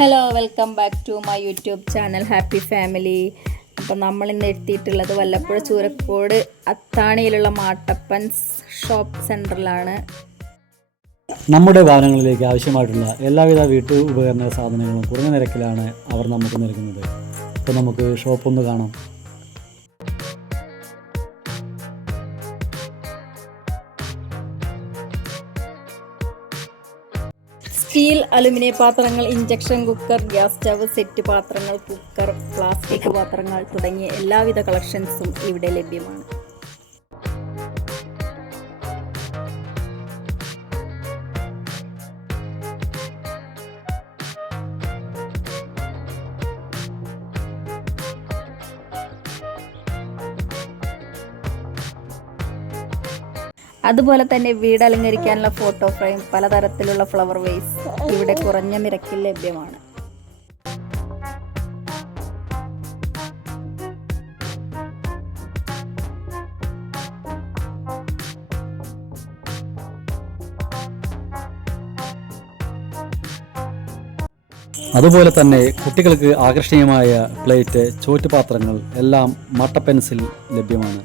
Hello welcome back to my YouTube channel happy family അപ്പോൾ നമ്മൾ ഇന്ന് എത്തിയിട്ടുള്ളത് വല്ലപ്പുഴ ചൂരക്കോട് അത്താണിയിലുള്ള മാട്ടപ്പൻസ് ഷോപ്പ് സെന്ററിലാണ് നമ്മുടെ വാഹനങ്ങളിലേക്ക് ആവശ്യമായിട്ടുള്ള എല്ലാവിധ വീട്ടു ഉപകരണ സാധനങ്ങളും കുറഞ്ഞ നിരക്കിലാണ് അവർ നമുക്ക് നൽകുന്നത്. അപ്പോൾ നമുക്ക് ഷോപ്പ് ഒന്ന് കാണാം. സ്റ്റീൽ അലുമിനിയം പാത്രങ്ങൾ injection cooker gas stove set പാത്രങ്ങൾ കുക്കർ പ്ലാസ്റ്റിക് പാത്രങ്ങൾ തുടങ്ങിയ എല്ലാവിധ കളക്ഷൻസും ഇവിടെ ലഭ്യമാണ്. അതുപോലെ തന്നെ വീട് അലങ്കരിക്കാനുള്ള ഫോട്ടോ ഫ്രെയിം പലതരത്തിലുള്ള ഫ്ലവർ വേസ് ഇവിടെ കുറഞ്ഞ നിരക്കിൽ ലഭ്യമാണ്. അതുപോലെ തന്നെ കുട്ടികൾക്ക് ആകർഷണീയമായ പ്ലേറ്റ് ചോറ്റുപാത്രങ്ങൾ എല്ലാം മട്ട പെൻസിൽ ലഭ്യമാണ്.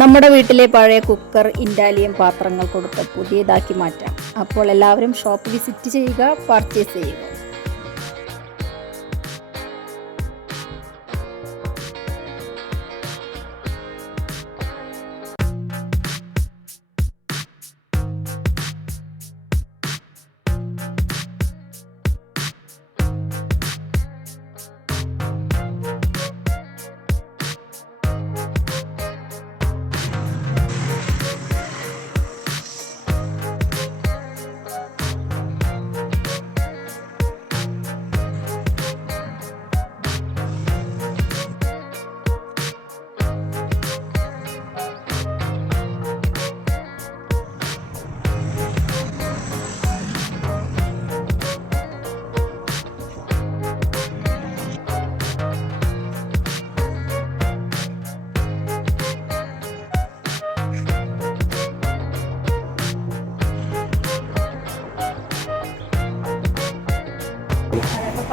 നമ്മുടെ വീട്ടിലെ പഴയ കുക്കർ ഇൻഡാലിയം പാത്രങ്ങൾ കൊടുത്ത് പുതിയതാക്കി മാറ്റാം. അപ്പോൾ എല്ലാവരും ഷോപ്പ് വിസിറ്റ് ചെയ്യുക പർച്ചേസ് ചെയ്യുക.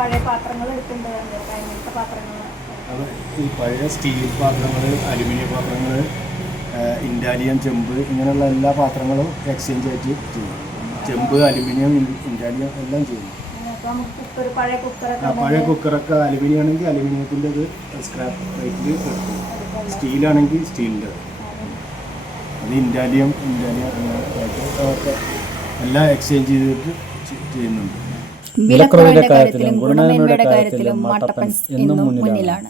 പഴയ പാത്രങ്ങൾ അങ്ങനത്തെ പാത്രങ്ങൾ. ഈ പഴയ സ്റ്റീൽ പാത്രങ്ങൾ അലുമിനിയം പാത്രങ്ങൾ ഇൻഡാലിയം ചെമ്പ് ഇങ്ങനെയുള്ള എല്ലാ പാത്രങ്ങളും എക്സ്ചേഞ്ച് ആയിട്ട് ചെയ്യും. ചെമ്പ് അലുമിനിയം ഇൻ- ഇൻഡാലിയം എല്ലാം ചെയ്യും. പഴയ കുക്കറൊക്കെ അലുമിനിയം ആണെങ്കിൽ അലുമിനിയത്തിന്റെ സ്ക്രാപ്പ് റേറ്റിൽ എടുക്കും. സ്റ്റീലാണെങ്കിൽ സ്റ്റീലിന്റെ. അത് ഇൻഡാലിയം ഇൻഡാലിയം എല്ലാം എക്സ്ചേഞ്ച് ചെയ്തിട്ട് ചെയ്യുന്നുണ്ട്. വിലക്കുറവിന്റെ കാര്യത്തിലും ഗുണമേന്മയുടെ കാര്യത്തിലും മാട്ടപ്പൻ എന്നും മുന്നിലാണ്.